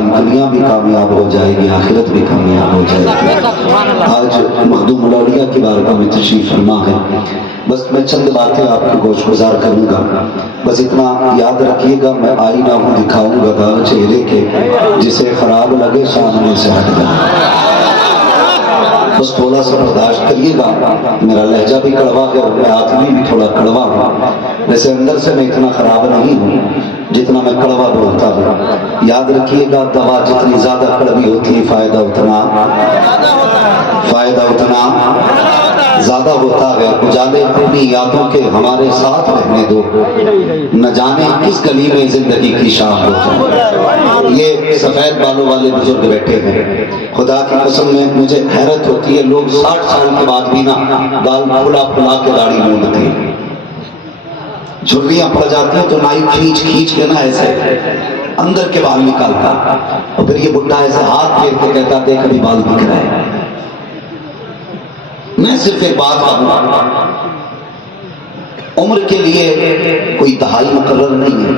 ہماری دنیا بھی کامیاب ہو جائے گی، آخرت بھی کامیاب ہو جائے گی۔ آج مخدوم ملوڑیا کی بارگاہ میں تشریف فرما ہے، بس میں چند باتیں آپ کو گوش گزار کروں گا۔ بس اتنا یاد رکھیے گا، میں آئینہ ہوں دکھاؤں گا داغ چہرے کے، جسے خراب لگے سامنے سے ہٹ جائے۔ بس تھوڑا سا برداشت کریے گا، میرا لہجہ بھی کڑوا ہے اور میں آدمی بھی تھوڑا کڑوا ہوں، ویسے اندر سے میں اتنا خراب نہیں ہوں جتنا میں کڑوا بولتا ہوں۔ یاد رکھیے گا، دوا جتنی زیادہ کڑوی ہوتی ہے فائدہ اتنا زیادہ ہوتا ہے۔ اجالے اپنی یادوں کے ہمارے ساتھ رہنے دو، نہ جانے کس گلی میں زندگی کی شام ہو جائے۔ یہ سفید بالوں والے بزرگ بیٹھے ہیں، خدا کی قسم میں مجھے حیرت ہوتی ہے، لوگ 60 سال کے بعد بھی نا بال پھلا پھلا کے داڑھی مونڈتے ہیں، جھریاں پڑ جاتی ہیں تو نائی کھینچ کھینچ کے نا ایسے اندر کے بال نکالتا، اور پھر یہ بڈھا ایسے ہاتھ پھیر کے کہتا دیکھ ابھی بال دکھ رہے ہیں۔ میں صرف ایک بات کہوں، عمر کے لیے کوئی دہائی مقرر نہیں ہے،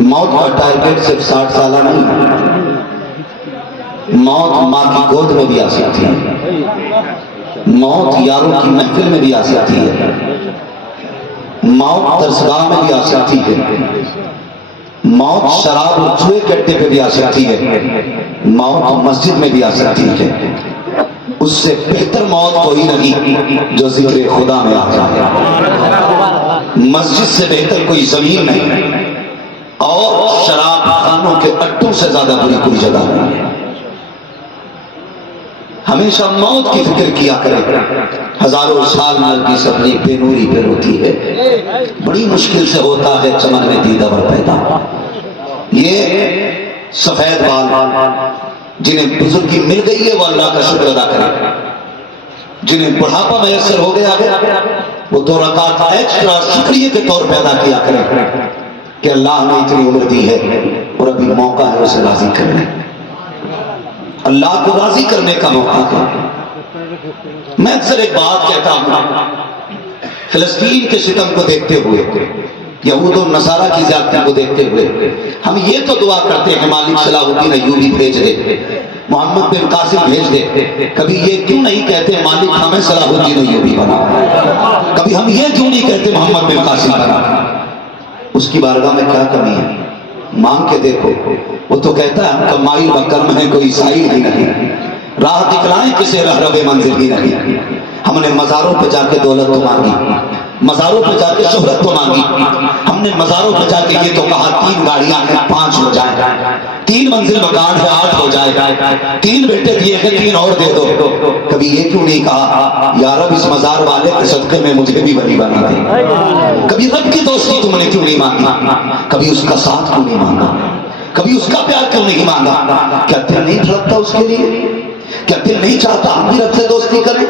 موت کا ٹارگیٹ صرف 60 سالہ نہیں ہے۔ موت ماں کی گود میں بھی آ سکتی ہے، موت یاروں کی محفل میں بھی آ سکتی ہے، موت درسگاہ میں بھی آ سکتی ہے، موت شراب اور جوئے کے اڈے پہ بھی آ سکتی ہے، موت مسجد میں بھی آ سکتی ہے۔ اس سے بہتر موت کوئی نہیں جو ذکر خدا میں آ جائے۔ مسجد سے بہتر کوئی زمین نہیں، اور شراب خانوں کے اڈوں سے زیادہ بری کوئی جگہ نہیں ہے۔ ہمیشہ موت کی فکر کیا کرے۔ ہزاروں سال نرگس اپنی بے نوری پہ روتی ہے، بڑی مشکل سے ہوتا ہے چمن میں دیدہ ور پیدا۔ یہ سفید بال جنہیں بزرگی مل گئی ہے وہ اللہ کا شکر ادا کرے، جنہیں بڑھاپا میسر ہو گیا ہے وہ 2 رکعت ایکسٹرا شکریہ کے طور پہ ادا کیا کرے کہ اللہ نے اتنی عمر دی ہے اور ابھی موقع ہے اسے راضی کرنے، اللہ کو راضی کرنے کا موقع ہے۔ میں اکثر ایک بات کہتا ہوں، فلسطین کے ستم کو دیکھتے ہوئے، یہود و نصارہ کی زیادتی کو دیکھتے ہوئے ہم یہ تو دعا کرتے ہیں مالک صلاح الدین ایوبی بھیج دے، محمد بن قاسم بھیج دے، کبھی یہ کیوں نہیں کہتے مالک ہمیں صلاح الدین ایوبی بنا، کبھی ہم یہ کیوں نہیں کہتے محمد بن قاسم بنا؟ اس کی بارگاہ میں کیا کمی ہے؟ مانگ کے دیکھو، وہ تو کہتا ہے ہم کا مائل مکرم ہے کوئی سائل ہی نہیں، راہ دکھلائیں کسے رہرب منزل ہی نہیں۔ ہم نے مزاروں پہ جا کے دولت تو مانگی، مزاروں پہ جا کے شہرت تو مانگی، ہم نے مزاروں پہ جا کے یہ تو کہا 3 گاڑیاں ہیں 5 ہو جائیں، 3 منزل مکان ہے 8 ہو جائے، 3 بیٹے دیے ہیں 3 اور دے دو۔ کبھی یہ کیوں نہیں کہا یا رب اس مزار والے کے صدقے میں مجھے بھی ولی بنا دے؟ کبھی رب کی دوستی تم نے کیوں نہیں مانگی؟ کبھی اس کا ساتھ کیوں نہیں مانگا؟ کبھی اس کا پیار کیوں نہیں مانگا؟ کیا دل نہیں دھڑکتا اس کے لیے؟ کیا دل نہیں چاہتا ہم بھی رب سے دوستی کریں؟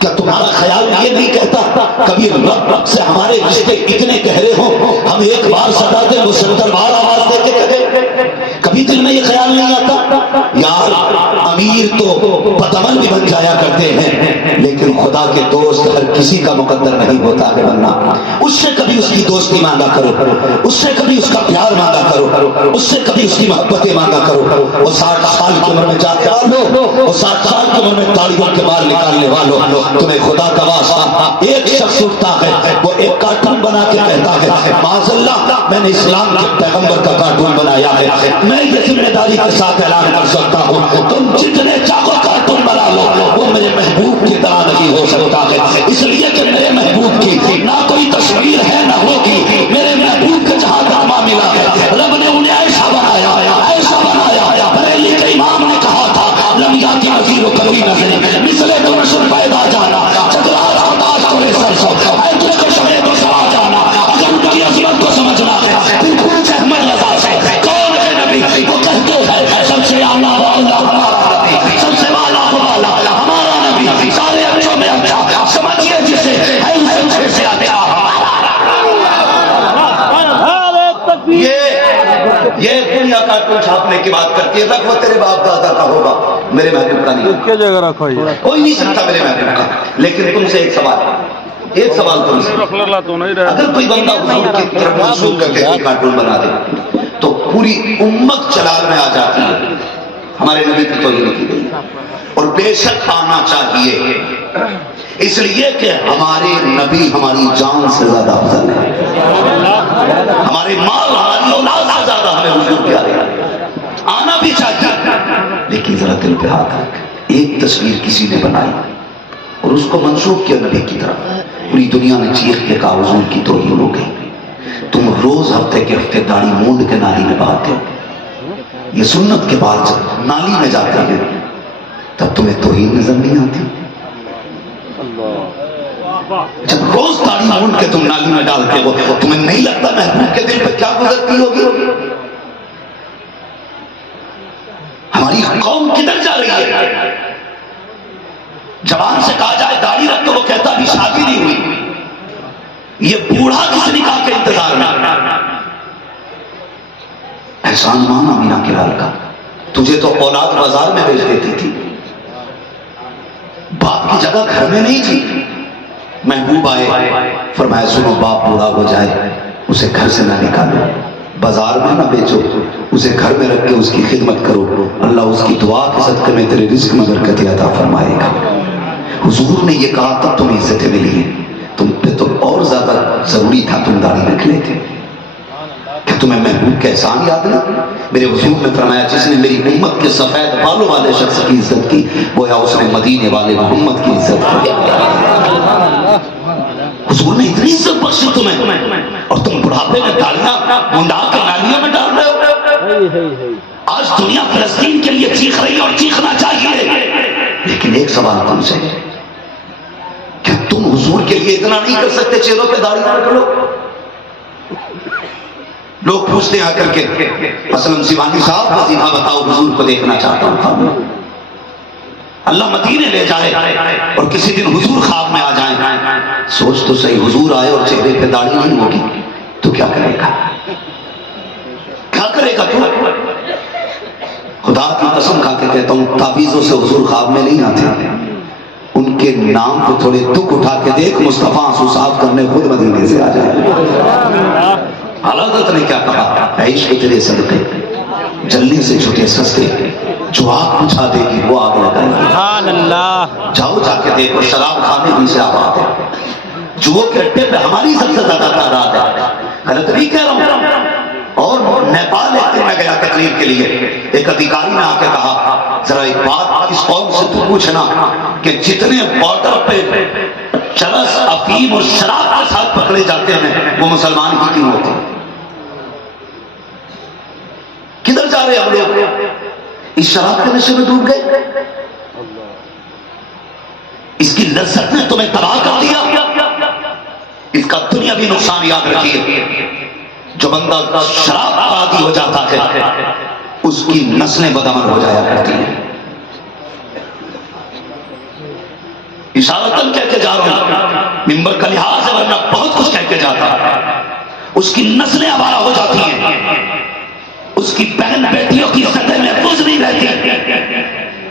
کیا تمہارا خیال یہ نہیں کہتا کبھی رب سے ہمارے رشتے اتنے گہرے ہوں ہم ایک بار صدا دیں وہ 70 بار آواز دے کے کہے؟ کبھی دل میں یہ خیال نہیں آتا یار امیر تو بدعمل بھی بن جایا کرتے ہیں لیکن خدا کے دوست ہر کسی کا مقدر نہیں ہوتا ہے بننا؟ اس سے کبھی اس کی دوستی مانگا کرو، اس سے کبھی اس کا پیار مانگا کرو، اس سے کبھی اس کی محبتیں مانگا کرو۔ وہ 60 سال کی عمر میں جاتے والو، وہ 60 سال کی عمر میں داڑھیوں کے بال نکالنے والوں، تمہیں خدا کا واسطہ ایک شخص اٹھتا ہے وہ ایک کارٹون بنا کے کہتا ہے معاذ اللہ میں نے اسلام کے پیغمبر کا کارٹون بنایا ہے، میں یہ ذمہ داری کے ساتھ اعلان کر سکتا ہوں تم جتنے چاہو کارٹون بنا لو وہ میرے محبوب کی طرح نہیں ہو سکتا ہے، اس لیے کہ میرے محبوب کی نہ کوئی تصویر ہے نہ ہوگی، میرے محبوب کا جہاں نامہ ملا ہے رب نے انہیں ایسا بنایا، ایسا بنایا، بریلی کے امام نے کہا تھا لم یاتی نذیر کبھی نظر مثل رسول پیدا جانا چکرا آداز کو سرسو اے تجھ کو شمع کو سوا جانا، اگر ان کی عظمت کو سمجھنا ہے پھر پوچھ احمد رضا سے کون ہے نبی؟ وہ کہتے ہیں سب سے اعلیٰ والا ہمارا نبی، سب سے والا والا ہمارا نبی، سارے اچھوں میں اچھا سمجھیے جسے ہے اسے مجھ سے اچھا۔ یہ دنیا کا کارٹون چھاپنے کی بات کرتی ہے، رکھ وہ تیرے باپ دادا کا ہوگا میرے محبوب کا نہیں، کیا جگہ رکھا ہے کوئی نہیں سکتا میرے محبوب کا۔ لیکن تم سے ایک سوال تم سے، اگر کوئی بندہ حضور کی طرف منسوخ کر کے کوئی کارٹون بنا دے تو پوری امت جلال میں آ جاتی ہے. ہمارے نبی کی توہین کی گئی اور بے شک آنا چاہیے، اس لیے کہ ہمارے نبی ہماری جان سے زیادہ افضل ہے، ہمارے مال ہماری اولاد سے زیادہ ہمیں حضور پیارے ہیں. آنا بھی چاہیے، لیکن ذرا دل پہ ہاتھ رکھ. ایک تصویر کسی نے بنائی اور اس کو منسوخ کیا نبی کی طرف، پوری دنیا نے چیخ کے کہا حضور کی توہین ہو گئی. تم روز ہفتے کے ہفتے داڑھی مونڈ کے نالی میں بہاتے ہو، یہ سنت کے بعد جب نالی میں جاتے ہیں تب تمہیں توہین نظر نہیں آتی؟ جب روز داڑھی مونڈ کے تم نالی میں ڈالتے ہو تمہیں نہیں لگتا محبوب کے دل پہ کیا گزرتی ہوگی؟ ہماری قوم کدھر جا رہی ہے؟ جوان سے کہا جائے داڑھی رکھ تو وہ کہتا ابھی شادی نہیں ہوئی. یہ بوڑھا کس نکاح کے انتظار میں. احسان مانا مینا کے لال کا، تجھے تو اولاد بازار میں بیچ دیتی تھی، باپ کی جگہ گھر میں نہیں تھی. محبوب آئے، فرمایا سنو باپ بوڑھا ہو جائے اسے گھر سے نہ نکالو، بازار میں نہ بیچو، اسے گھر میں رکھ کے اس کی خدمت کرو، اللہ اس کی دعا کے صدقے میں تیرے رزق میں برکت عطا فرمائے گا. حضور نے یہ کہا تب تمہیں عزتیں ملی ہیں. تم پہ تو اور زیادہ ضروری تھا تم داڑھی رکھ لیتے. کہ تمہیں محبوب کا احسان یاد نہیں؟ میرے حضور نے فرمایا جس نے میری امت کے سفید بالوں والے شخص کی عزت کی گویا اس نے مدینے والے محمد کی عزت کی. حضور نے اتنی عزت بخشی تمہیں اور تم بڑھاپے میں داڑیاں منڈا کے نالیوں میں ڈال رہے ہو. آج دنیا فلسطین کے لیے چیخ رہی اور چیخنا چاہیے، لیکن ایک سوال تم سے، کیا تم حضور کے لیے اتنا نہیں کر سکتے چہروں پہ داڑھی رکھ لو؟ لوگ پوچھتے ہیں آ کر کے اسلم سیوانی صاحب وظیفہ بتاؤ حضور کو دیکھنا چاہتا ہوں. اللہ مدینے لے جائے اور کسی دن حضور خواب میں آ جائیں، سوچ تو صحیح حضور آئے اور چہرے پہ داڑھی نہیں ہوگی تو کیا کرے گا؟ کیا کرے گا تو؟ خدا کی قسم کھا کے کہتا ہوں تعویذوں سے حضور خواب میں نہیں آتے. ان کے نام کو تھوڑے دکھ اٹھا کے دیکھ، مصطفیٰ آنسو صاف کرنے خود مدینے سے آ جائے. حضرت نے کیا کہا؟ عیش کے تیرے صدقے جلدی سے چھوٹے سستے جو آگ بجھا دے گی وہ آگ لگائے گی. سبحان اللہ. جاؤ جا کے دیکھو شراب کھانے ہم سے آباد ہے، جوؤ کے اڈے پہ ہماری سب سے زیادہ تعداد ہے. غلط نہیں کہہ رہا ہوں. اور نیپال ایک دن میں گیا تقریر کے لیے، ایک ادھیکاری نے آ کے کہا ذرا ایک بات اس قوم سے تو پوچھنا کہ جتنے بارڈر پہ چرس افیم اور شراب کے ساتھ پکڑے جاتے ہیں وہ مسلمان ہی کیوں ہوتے ہیں؟ کدھر جا رہے ہم لوگ؟ اس شراب کے نشے میں ڈوب گئے. اس کی لذت نے تمہیں تباہ کر دیا. اس کا دنیاوی نقصان یاد رکھیے. جو بندہ شراب کا عادی ہو جاتا ہے اس کی نسلیں بدامن ہو جایا کرتی ہیں. اشارتاً کہہ کے جا رہا ہوں، ممبر کا لحاظ ہے ورنہ بہت کچھ کہہ کے جاتا ہے. اس کی نسلیں آوارہ ہو جاتی ہیں، اس کی بہن بیٹیوں کی عزتیں محفوظ نہیں رہتی.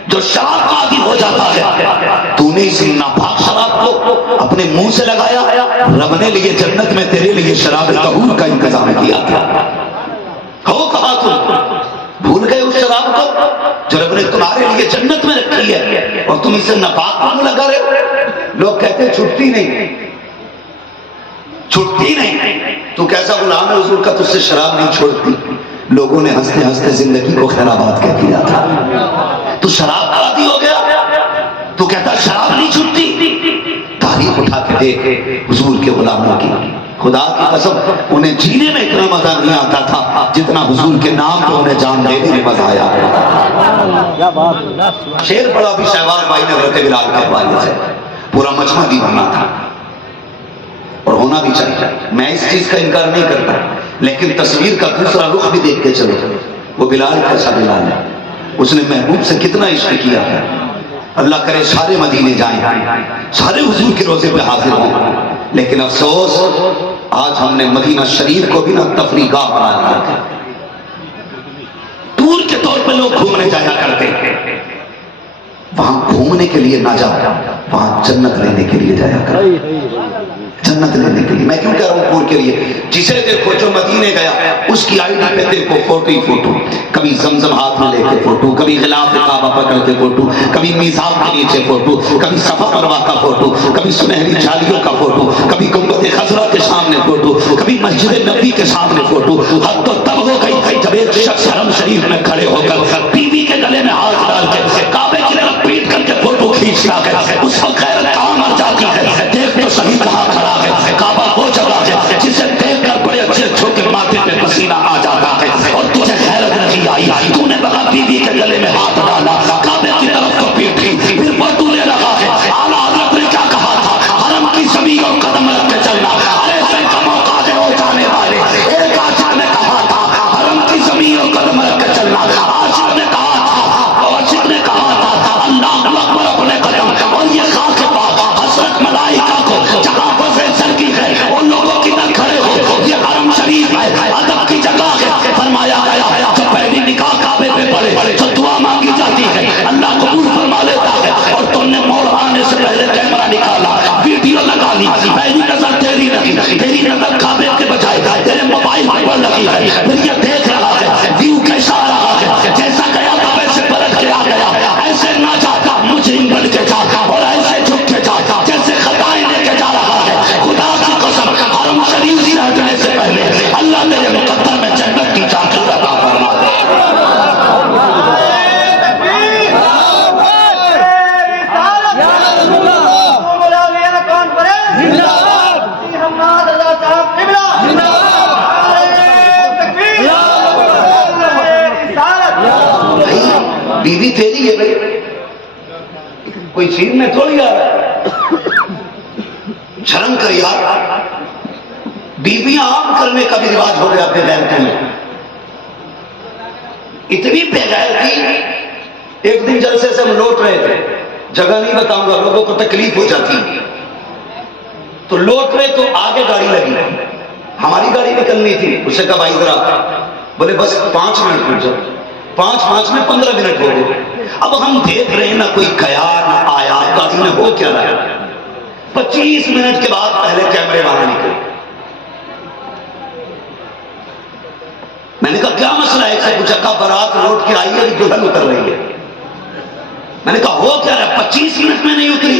جو شراب کا عادی ہو جاتا ہے، تو نے اس ناپاک شراب کو اپنے منہ سے لگایا، رب نے لیے جنت میں تیرے لیے شراب طہور کا انتظام کیا تھا. ہو کہا تم بھول گئے اس شراب کو جو رب نے تمہارے لیے جنت میں رکھی ہے اور تم اسے ناپاک منہ لگا رہے ہو. لوگ کہتے ہیں چھٹتی نہیں، چھٹتی نہیں. تو کیسا غلام ہے حضور کا تجھ سے شراب نہیں چھوڑتی؟ لوگوں نے ہنستے ہنستے زندگی کو خیر آباد کہہ دیا تھا. تو شراب کا عادی ہو گیا، تو کہتا شراب نہیں چھٹتی. تاریخ اٹھا کے دیکھ حضور کے غلاموں کی، خدا کی قسم انہیں جینے میں اتنا مزہ نہیں آتا تھا جتنا حضور کے نام پہ انہیں جان دینے میں مزہ آیا. شیر پڑا بھی شہباز بھائی نے حضرت بلال کے حوالے سے، پورا مجمع بھی بننا تھا اور ہونا بھی چاہیے. میں اس چیز کا انکار نہیں کرتا، لیکن تصویر کا دوسرا رخ بھی دیکھ کے چلو. وہ بلال کیسا بلال ہے، اس نے محبوب سے کتنا عشق کیا ہے. اللہ کرے سارے مدینے جائیں، سارے حضور کے روزے پہ حاضر ہوں. لیکن افسوس آج ہم نے مدینہ شریف کو بھی نہ تفریح گاہ بنا لیا تھا. ٹور کے طور پہ لوگ گھومنے جایا کرتے، وہاں گھومنے کے لیے نہ جاؤ، وہاں جنت لینے کے لیے جایا کرو. جنت لینے کے لیے. میں کیوں کہہ رہا ہوں پور کے لیے؟ جسے دیکھو جو مدینے گیا اس کی آئی ڈی پہ دیکھو فوٹو ہی فوٹو. کبھی زمزم ہاتھ میں لے کے فوٹو, کبھی غلاف کعبہ پکڑ کے فوٹو, کبھی میزاب کے نیچے فوٹو, کبھی صفا مروہ کا فوٹو, کبھی سنہری جھالیوں کا فوٹو, کبھی گنبد خضرا کے سامنے فوٹو, کبھی مسجد نبی کے سامنے فوٹو. حد تو تب ہو گئی جب ایک شخص حرم شریف میں کھڑے ہو کر بیوی کے گلے میں ہاتھ ڈال کے کعبے کی طرف پیٹ کر کے فوٹو کھینچتا ہے. اس وقت غیرت عام آ جاتی ہے. دیکھ تو صحیح کہاں کھڑا ہے. کعبہ وہ جگہ ہے جسے دیکھ کر بڑے اچھے چھوٹے ماتھے پہ پسینہ آ جاتا ہے. اور تجھے غیرت نہیں آئی, تو نے بغا بیوی کے گلے میں ہاتھ ڈالا, کعبے کی طرف تو پیٹ کی, پھر فوٹو لے رہا ہے. اعلیٰ حضرت نے کیا کہا تھا؟ حرم کی زمین اور قدم رکھ کے چلنا. ارے کا موقع دے ہو جانے والے, ایک آچار نے کہا تھا حرم کی زمین اور قدم رکھ کے چلنا. آشر نے کہا تھا, عاشق نے کہا تھا اللہ اکبر اپنے قدم. اور یہ خاص بات حضرت ملائکہ کو جہاں وزن سر کی ہے ان لوگوں کی طرح کھڑے ہو. یہ حرم شریف ہے, ادب کی جگہ ہے. فرمایا گیا جو پہلی نکاح کعبے پہ پڑے جو دعا مانگی جاتی ہے اللہ قبول فرما لیتا ہے. اور تم نے موڑ آنے سے پہلے کیمرہ نکالا, ویڈیو لگا لی, پہلی نظر تیری نہیں, تیری نظر کعبے کے بجائے تیرے موبائل پر لگی ہے. پھر یہ دیکھ رہا ہے ویو کیسا آ رہا ہے, جیسا گیا تھا ویسے پلٹ کے آ گیا. ایسے نہ جاتا مجرم بن کے جاتا اور ایسے جھک کے جاتا جیسے خطائیں لے کے جا رہا ہے. خدا کی قسم حرم شریف سے ہٹنے سے پہلے اللہ تیرے مقدر میں جنت کی چاقی عطا فرما دے. بیوی تیری ہے بھائی, کوئی چیز میں تھوڑی آ رہا ہے. شرم کر یار, بیویاں عام کرنے کا بھی رواج ہو گیا اپنے غیرتوں میں. اتنی بے غیرتی. ایک دن جلسے سے ہم لوٹ رہے تھے, جگہ نہیں بتاؤں گا لوگوں کو تکلیف ہو جاتی, تو لوٹ رہے تو آگے گاڑی لگی, ہماری گاڑی نکلنی تھی. اس سے کہا بھائی ذرا, بولے بس 5 منٹ رک جاؤ. 5 میں 15 منٹ ہو گئے. اب ہم دیکھ رہے ہیں نہ کوئی گیا نہ آیا, گاڑی میں ہو کیا رہا ہے. 25 منٹ کے بعد پہلے کیمرے والا نکلے. میں نے کہا کیا مسئلہ ہے؟ سے پوچھا, کہا بارات لوٹ کے آئی ہے, دلہن اتر رہی ہے. میں نے کہا ہو کیا رہا ہے؟ 25 منٹ میں نہیں اتری.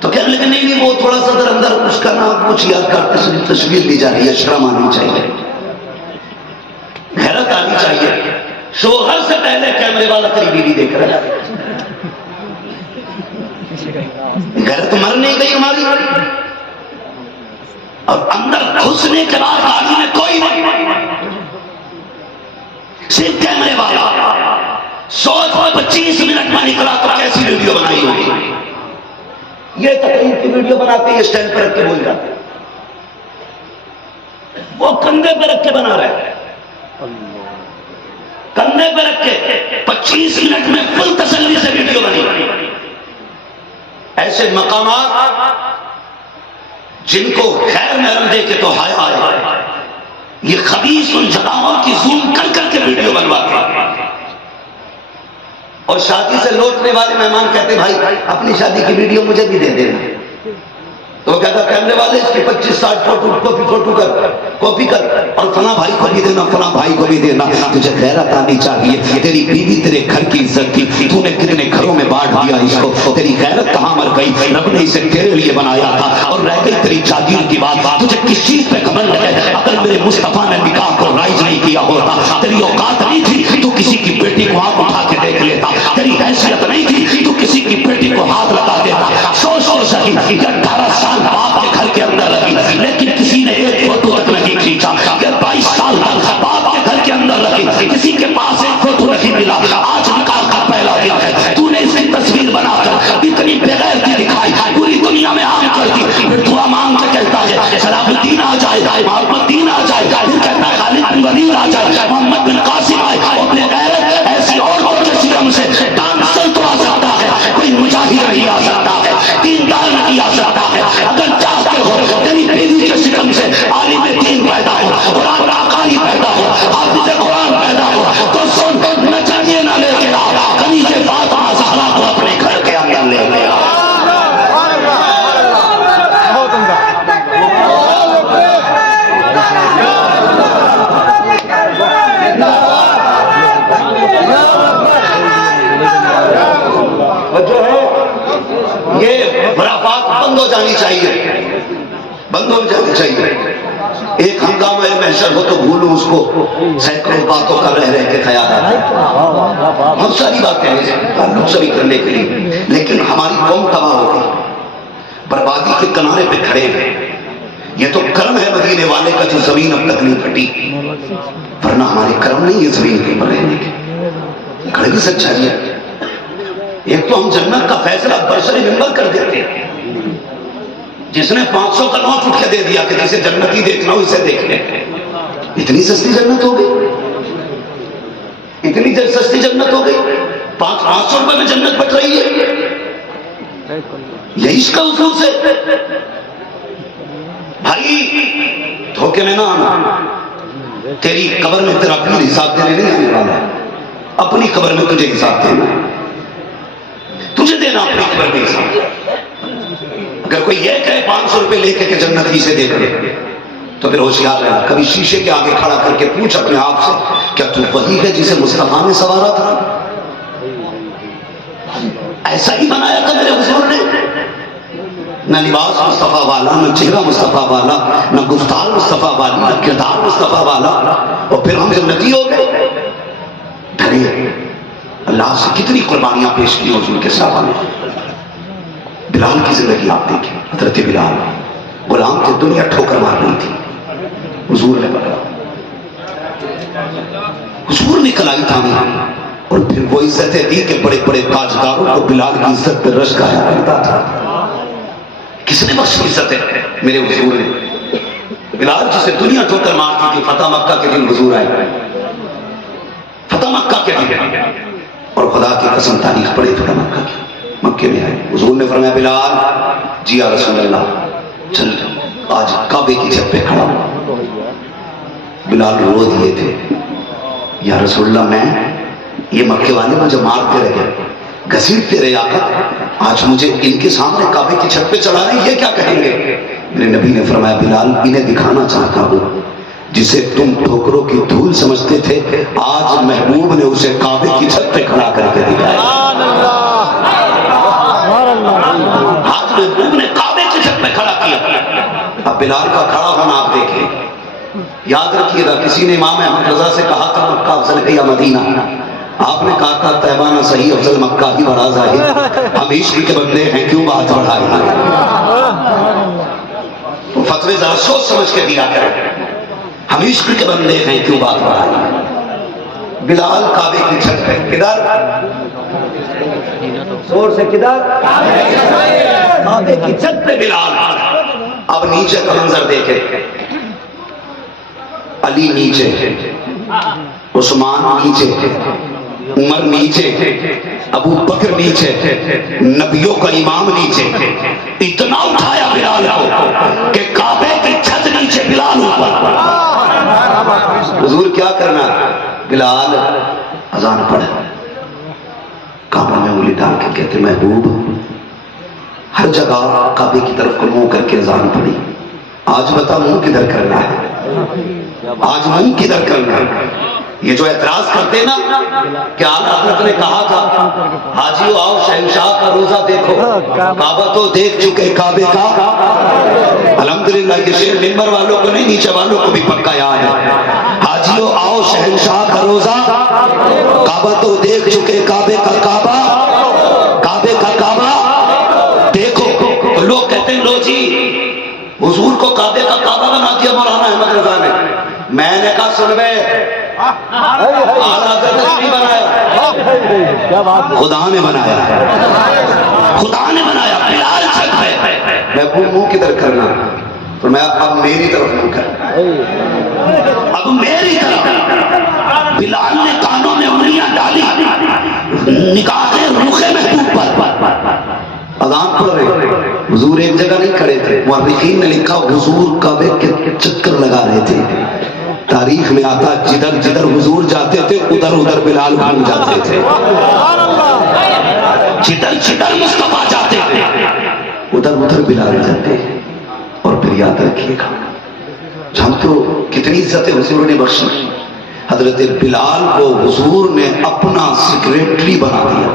تو کہنے لگے نہیں وہ تھوڑا سا در اندر اس کا نام کچھ یاد کرتے تصویر لی جا رہی ہے, شرم آنی چاہیے, غیرت آنی چاہیے. شوہر سے پہلے کیمرے والا تیری بیوی دیکھ رہا ہے. غیرت مر نہیں گئی ہماری. اور اندر گھسنے کے بعد گاڑی میں کوئی نہیں, صرف کیمرے والا. 25 منٹ میں نکلا تو کیسی ویڈیو بنائی ہوگی. یہ تقریب کی ویڈیو بناتے ہیں, اسٹینڈ پر رکھ کے بول جاتے ہیں, وہ کندھے پہ رکھ کے بنا رہے ہیں, کندھے پہ رکھ کے 25 منٹ میں فل تسلی سے ویڈیو بنی. ایسے مقامات جن کو غیر محرم دے کے تو ہائے آئے, یہ خبیث ان جگہوں کی زوم کر کر کے ویڈیو بنواتے ہیں. اور شادی سے لوٹنے والے مہمان کہتے بھائی اپنی شادی کی ویڈیو مجھے بھی دے دینا. تو وہ کہتا کیمرے والے اس کی 25-60 فوٹو کاپی کر اور فلاں بھائی کو بھی دینا, فلاں بھائی کو بھی دینا. تجھے غیرت آنی چاہیے. تیری بیوی تیرے گھر کی عزت تھی, تو نے کتنے گھروں میں بانٹ دیا اس کو. تیری غیرت کہاں مر گئی؟ رب نے اسے تیرے لیے بنایا تھا اور رہ گئی تیری جاگیر کی بات. تجھے کس چیز پہ گھمنڈ ہے؟ اگر میرے مصطفیٰ نے نکاح کو رائج نہیں کیا ہوتا, تیری اوقات نہیں تھی تو کسی کی بیٹی کو ہاتھ اٹھا کے دیکھ لیتا. تیری حیثیت نہیں تھی تو کسی کی بیٹی کو ہاتھ لگا دیتا. سوچ سکی 18 سال باپ کے گھر کے اندر لگی لیکن کسی نے ایک فوٹو تک نہیں کھینچا. 22 سال تک باپ کے گھر کے اندر لگی, کسی کے پاس ایک فوٹو نہیں ملا. آج نکاح کا پہلا دن ہے, تو نے اس کی تصویر بنا کر اتنی بغیرتی دکھائی, پوری دنیا میں عام کر دی. پھر دعا مانگ کے کہتا ہے شراب الدین آ جائے, محمد الدین آ جائے, پھر کہتا ہے خالد بن ولید آ جائے, محمد بن قاسم آئے. اپنے غیرت ایسی عورتوں کے سرم سے ڈانسر تو آ سکتا ہے, کوئی مجاہد نہیں آ سکتا ہے, دیندار نہیں آ سکتا ہے. اگر چاہتے ہو تیری بیوی کے سرم سے عالم دین پیدا ہو, قرآن عقاری پیدا ہو, حافظ قرآن پیدا ہو, تو سن نہ چاہیے نہ لے پریشر ہو تو بھولوں اس کو، سینکڑوں باتوں کا رہ رہ کے خیال آتا ہے، بہت ساری باتیں ہیں تعلق سبھی کرنے کے لیے، لیکن ہماری قوم تباہ ہو گئی، بربادی کے کنارے پہ کھڑے ہیں۔ یہ تو کرم ہے مدینے والے کا جو زمین اب تک نہیں پھٹی، ورنہ ہمارے کرم نہیں ہے زمین کے اوپر رہنے کے۔ کڑی سچائی ہے۔ ایک تو ہم جنت کا فیصلہ برسر منبر کر دیتے ہیں، جس نے 500 کا نوٹ اٹھ کے دے دیا کہ جسے جنتی دیکھنا ہو اسے دیکھ لیں، اتنی سستی جنت ہو گئی، اتنی سستی جنت ہو گئی، 500 روپے میں جنت بٹ رہی ہے، یہ عشق کا اصول سے۔ بھائی دھوکے میں نہ آنا، تیری قبر میں تیرا پیر حساب دینے نہیں آنے والا ہے، اپنی قبر میں تجھے حساب دینا ہے، تجھے دینا اپنی قبر میں حساب۔ اگر کوئی یہ کہے 500 روپے لے کے کہ جنت ہی سے دے کر، تو پھر ہوشیار رہنا، کبھی شیشے کے آگے کھڑا کر کے پوچھ اپنے آپ سے، کیا تو وہی ہے جسے مصطفیٰ نے سوارا تھا؟ ایسا ہی بنایا تھا میرے حضور نے، نہ لباس مصطفیٰ والا، نہ چہرہ مصطفیٰ والا، نہ گفتار مصطفیٰ والی، نہ کردار مصطفیٰ والا، اور پھر ہم جنتی ہو گئے۔ ڈرے اللہ سے کتنی قربانیاں پیش کی حضور کے صحابہ نے۔ بلال کی زندگی آپ دیکھیں، حضرت بلال غلام تھے، دنیا ٹھوکر مار رہی تھی، حضور نے پکڑا، حضور نے کلائی تھامی، اور پھر وہ عزتیں دی کہ بڑے بڑے تاجداروں کو بلال کی عزت پہ رش گایا کرتا تھا۔ کس نے بخشی عزتیں؟ میرے حضور نے۔ بلال جسے دنیا ٹھوکر مارتی تھی، فتح مکہ کے دن حضور آئے، فتح مکہ کے دن، اور خدا کی قسم تاریخ پڑھی فتح مکہ کی، مکے میں آئے، حضور نے فرمایا بلال جی یا رسول اللہ چل آج کعبے کی چھت پہ کھڑا ہوں۔ بلال رو دیے تھے، یا رسول اللہ میں یہ مکے والے مجھے مارتے رہے، گھسیٹتے رہے آقا، آج مجھے ان کے سامنے کعبے کی چھت پہ چڑھا رہے، یہ کیا کہیں گے؟ میرے نبی نے فرمایا بلال انہیں دکھانا چاہتا ہوں جسے تم ٹھوکروں کی دھول سمجھتے تھے، آج محبوب نے اسے کعبے کی چھت پہ کھڑا کر کے دکھایا۔ آج محبوب نے کعبے کی چھت پہ کھڑا کیا۔ اب بلال کا کھڑا ہونا آپ دیکھیں، یاد رکھیے گا کسی نے امام احمد رضا سے کہا تھا مکہ افضل ہے یا مدینہ، آپ نے کہا تھا طیبہ نہ صحیح افضل مکہ ہی بڑا ظاہر، ہم عشق کے بندے ہیں کیوں بات بڑھائی۔ تو فتوے ذرا سوچ سمجھ کے دیا کریں، ہم عشق کے بندے ہیں کیوں بات بڑھائی۔ بلال کعبے کی چھت پہ، کدھر؟ زور سے کدھر؟ کعبے کی چھت پہ بلال۔ اب نیچے کا منظر دیکھیں، علی نیچے، عثمان نیچے، عمر نیچے، ابو بکر نیچے، نبیوں کا امام نیچے، اتنا اٹھایا بلال کو کہ کعبے کی چھت نیچے بلال اوپر۔ حضور کیا کرنا؟ بلال اذان پڑھ، کعبہ میں انگلی ڈال کے کہتے محبوب ہر جگہ کعبے کی طرف منہ کر کے اذان پڑھی، آج بتا منہ کدھر کرنا ہے، آج منہ کدھر کرنا ہے۔ یہ جو اعتراض کرتے نا کہ آقا حضرت نے کہا تھا حاجیو آؤ شہنشاہ کا روزہ دیکھو، کعبہ تو دیکھ چکے کعبے کا۔ الحمدللہ یہ شعر منبر والوں کو نہیں نیچے والوں کو بھی پکا یاد ہے، حاجیو آؤ شہنشاہ کا روزہ، کعبہ تو دیکھ چکے کعبے کا کعبہ، کعبے کا کعبہ دیکھو۔ لوگ کہتے ہیں لو جی حضور کو کعبے کا کعبہ بنا دیا مولانا احمد رضا نے، میں نے کہا سن بے خدا نے بنایا، خدا نے بنایا۔ بلال چھت پہ، محبوب منہ کدھر کرنا؟ تو میں اب میری طرف منہ کر، اب میری طرف۔ بلال نے کانوں میں انگلیاں ڈالی، نگاہیں رخ محبوب پر، اذان پڑھ رہے، حضور ایک جگہ نہیں کھڑے تھے، مورخین نے لکھا حضور کعبے کے چکر لگا رہے تھے۔ تاریخ میں آتا جدھر جدھر حضور جاتے تھے ادھر ادھر بلال گھوم جاتے تھے، جدھر جدھر مصطفیٰ جاتے تھے ادھر ادھر بلال جاتے۔ اور پھر یاد رکھیے گا جانتے ہو کتنی عزت حضور نے بخشی، حضرت بلال کو حضور نے اپنا سیکریٹری بنا دیا۔